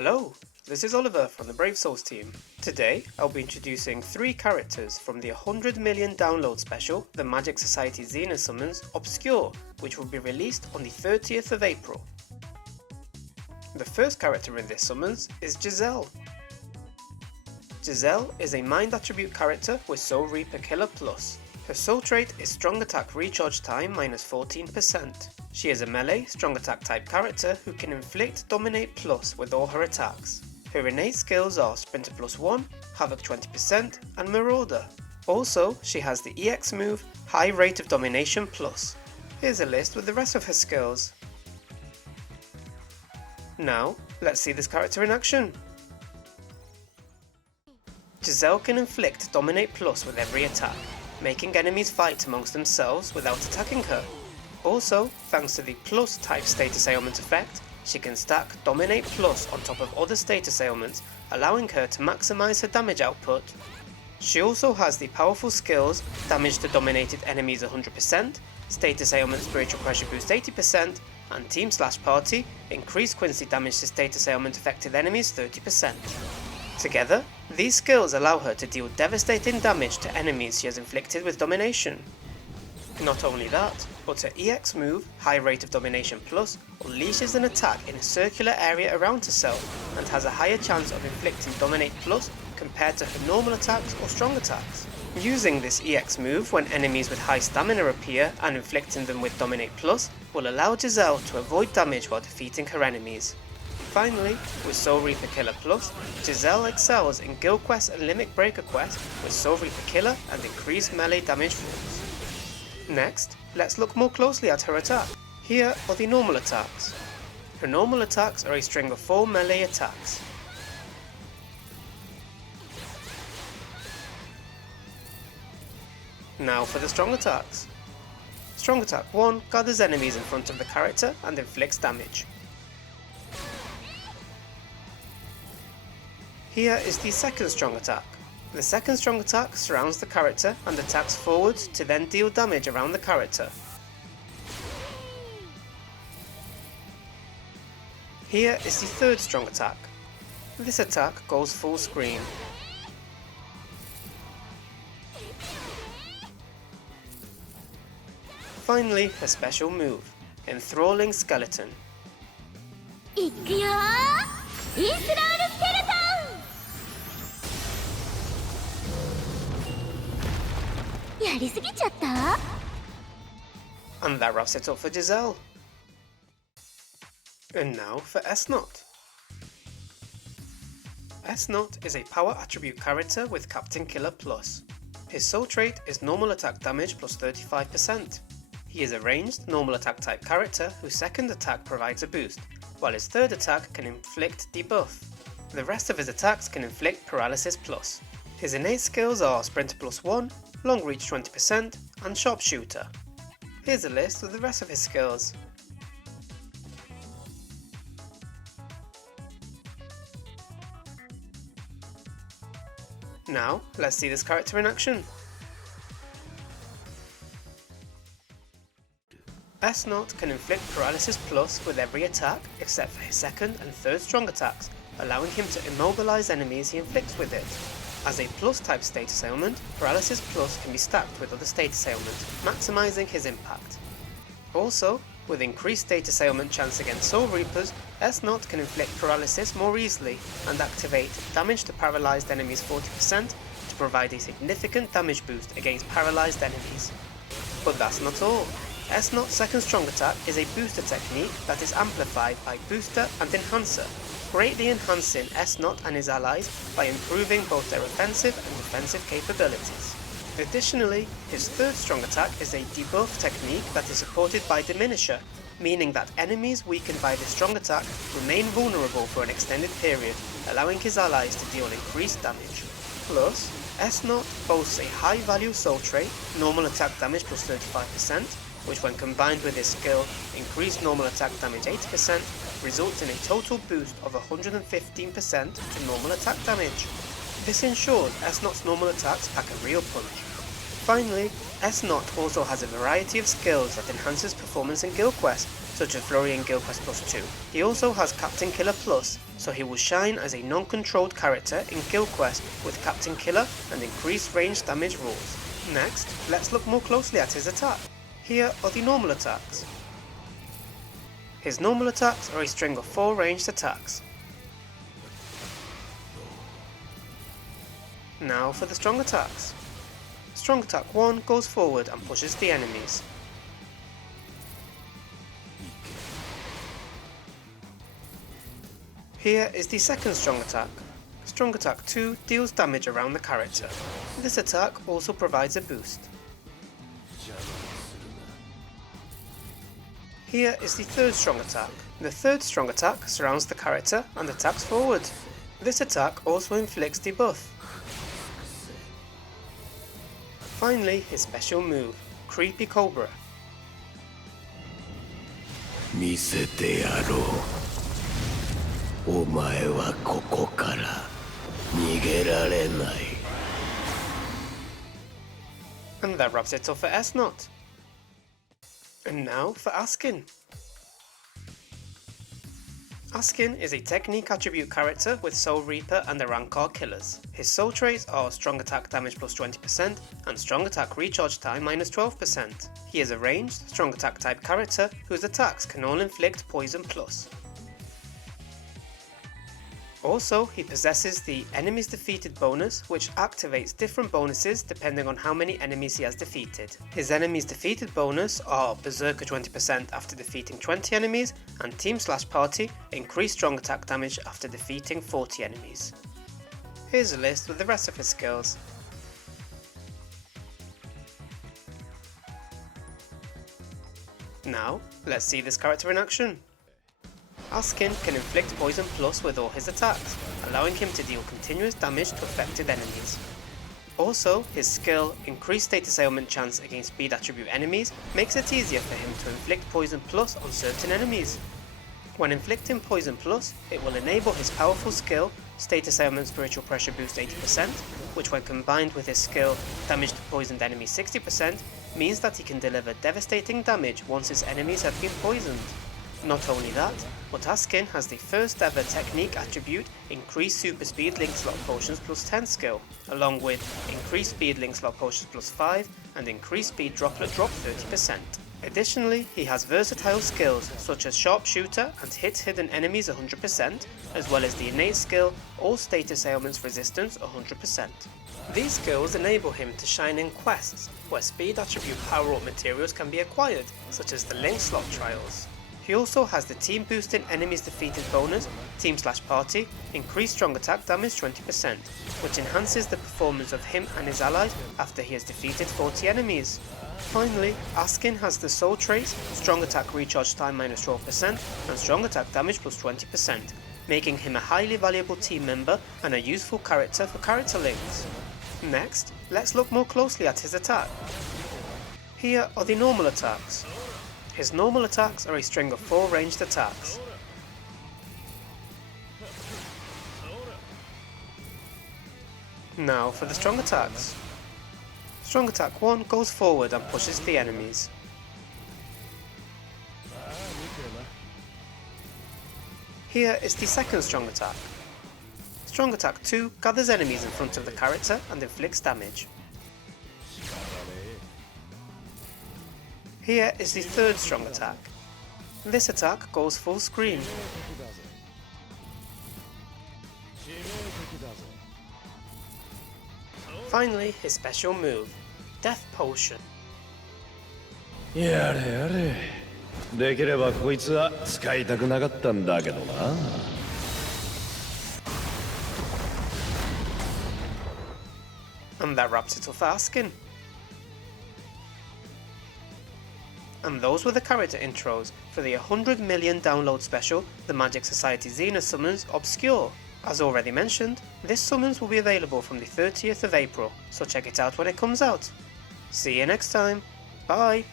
Hello, this is Oliver from the Brave Souls team. Today, I'll be introducing 3 characters from the 100 million download special the Magic Society Zenith summons Obscure, which will be released on the 30th of April. The first character in this summons is Giselle. Giselle is a mind attribute character with Soul Reaper Killer Plus. Her soul trait is strong attack recharge time minus 14%. She is a melee, strong attack type character who can inflict Dominate Plus with all her attacks. Her innate skills are Sprinter plus 1, Havoc 20% and Marauder. Also, she has the EX move High Rate of Domination Plus. Here's a list with the rest of her skills. Now, let's see this character in action. Giselle can inflict Dominate Plus with every attack, making enemies fight amongst themselves without attacking her. Also, thanks to the Plus type status ailment effect, she can stack Dominate Plus on top of other status ailments, allowing her to maximize her damage output. She also has the powerful skills Damage to Dominated Enemies 100%, Status Ailment Spiritual Pressure Boost 80%, and Team/Party increase Quincy damage to status ailment affected enemies 30%. Together, these skills allow her to deal devastating damage to enemies she has inflicted with domination. Not only that, but her EX move, High Rate of Domination Plus, unleashes an attack in a circular area around herself and has a higher chance of inflicting Dominate Plus compared to her normal attacks or strong attacks. Using this EX move when enemies with high stamina appear and inflicting them with Dominate Plus will allow Giselle to avoid damage while defeating her enemies. Finally, with Soul Reaper Killer Plus, Giselle excels in Guild Quest and Limit Breaker Quest with Soul Reaper Killer and increased melee damage rules. Next, let's look more closely at her attack. Here are the normal attacks. Her normal attacks are a string of 4 melee attacks. Now for the strong attacks. Strong attack 1 gathers enemies in front of the character and inflicts damage. Here is the second strong attack. The second strong attack surrounds the character and attacks forwards to then deal damage around the character. Here is the third strong attack. This attack goes full screen. Finally, her special move, Enthralling Skeleton. And that wraps it up for Giselle. And now for Esnot. Esnot is a power attribute character with Captain Killer Plus. His soul trait is normal attack damage plus 35%. He is a ranged, normal attack type character whose second attack provides a boost, while his third attack can inflict debuff. The rest of his attacks can inflict Paralysis Plus. His innate skills are Sprinter plus 1, Long Reach 20% and Sharpshooter. Here's a list of the rest of his skills. Now, let's see this character in action. Esnot can inflict Paralysis Plus with every attack except for his second and third strong attacks, allowing him to immobilize enemies he inflicts with it. As a plus type status ailment, Paralysis Plus can be stacked with other status ailments, maximizing his impact. Also, with increased status ailment chance against Soul Reapers, Esnot can inflict Paralysis more easily and activate Damage to Paralyzed Enemies 40% to provide a significant damage boost against paralyzed enemies. But that's not all. Esnot's second strong attack is a booster technique that is amplified by Booster and Enhancer, greatly enhancing Esnot and his allies by improving both their offensive and defensive capabilities. Additionally, his third strong attack is a debuff technique that is supported by Diminisher, meaning that enemies weakened by this strong attack remain vulnerable for an extended period, allowing his allies to deal increased damage. Plus, Esnot boasts a high value soul trait, normal attack damage plus 35%, which when combined with his skill, increased normal attack damage 80%, results in a total boost of 115% to normal attack damage. This ensures Esnot's normal attacks pack a real punch. Finally, Esnot also has a variety of skills that enhances performance in Guild Quest, such as Florian Guild Quest +2. He also has Captain Killer Plus, so he will shine as a non-controlled character in Guild Quest with Captain Killer and increased range damage rules. Next, let's look more closely at his attack. Here are the normal attacks. His normal attacks are a string of 4 ranged attacks. Now for the strong attacks. Strong attack 1 goes forward and pushes the enemies. Here is the second strong attack. Strong attack 2 deals damage around the character. This attack also provides a boost. Here is the third strong attack. The third strong attack surrounds the character and attacks forward. This attack also inflicts debuff. Finally, his special move, Creepy Cobra. 見せてやろう。お前はここから逃げられない。And that wraps it up for Esnot. And now for Askin. Askin is a technique attribute character with Soul Reaper and the Rancor killers. His soul traits are strong attack damage plus 20% and strong attack recharge time minus 12%. He is a ranged, strong attack type character whose attacks can all inflict poison plus. Also, he possesses the enemies defeated bonus, which activates different bonuses depending on how many enemies he has defeated. His enemies defeated bonus are Berserker 20% after defeating 20 enemies and Team/Party increased strong attack damage after defeating 40 enemies. Here's a list with the rest of his skills. Now, let's see this character in action. Askin can inflict poison plus with all his attacks, allowing him to deal continuous damage to affected enemies. Also, his skill, Increased Status Ailment Chance against speed attribute enemies, makes it easier for him to inflict poison plus on certain enemies. When inflicting poison plus, it will enable his powerful skill, Status Ailment Spiritual Pressure Boost 80%, which when combined with his skill, Damage to Poisoned Enemies 60%, means that he can deliver devastating damage once his enemies have been poisoned. Not only that, but Askin has the first ever technique attribute Increased Super Speed Link Slot Potions plus 10 skill, along with Increased Speed Link Slot Potions plus 5 and Increased Speed Droplet Drop 30%. Additionally, he has versatile skills such as Sharpshooter and Hit Hidden Enemies 100%, as well as the innate skill All Status Ailments Resistance 100%. These skills enable him to shine in quests where speed attribute power-up materials can be acquired, such as the Link Slot Trials. He also has the Team Boosting Enemies Defeated bonus, Team/Party, increased strong attack damage 20%, which enhances the performance of him and his allies after he has defeated 40 enemies. Finally, Askin has the soul traits, strong attack recharge time minus 12% and strong attack damage plus 20%, making him a highly valuable team member and a useful character for character links. Next, let's look more closely at his attack. Here are the normal attacks. His normal attacks are a string of 4 ranged attacks. Now for the strong attacks. Strong attack 1 goes forward and pushes the enemies. Here is the second strong attack. Strong attack 2 gathers enemies in front of the character and inflicts damage. Here is the third strong attack. This attack goes full screen. Finally, his special move, Death Potion. やれやれ。できればこいつは使いたくなかったんだけどな。And that wraps it up for Askin. And those were the character intros for the 100 million download special, the Magic Society Zenith summons Obscure. As already mentioned, this summons will be available from the 30th of April, so check it out when it comes out. See you next time. Bye!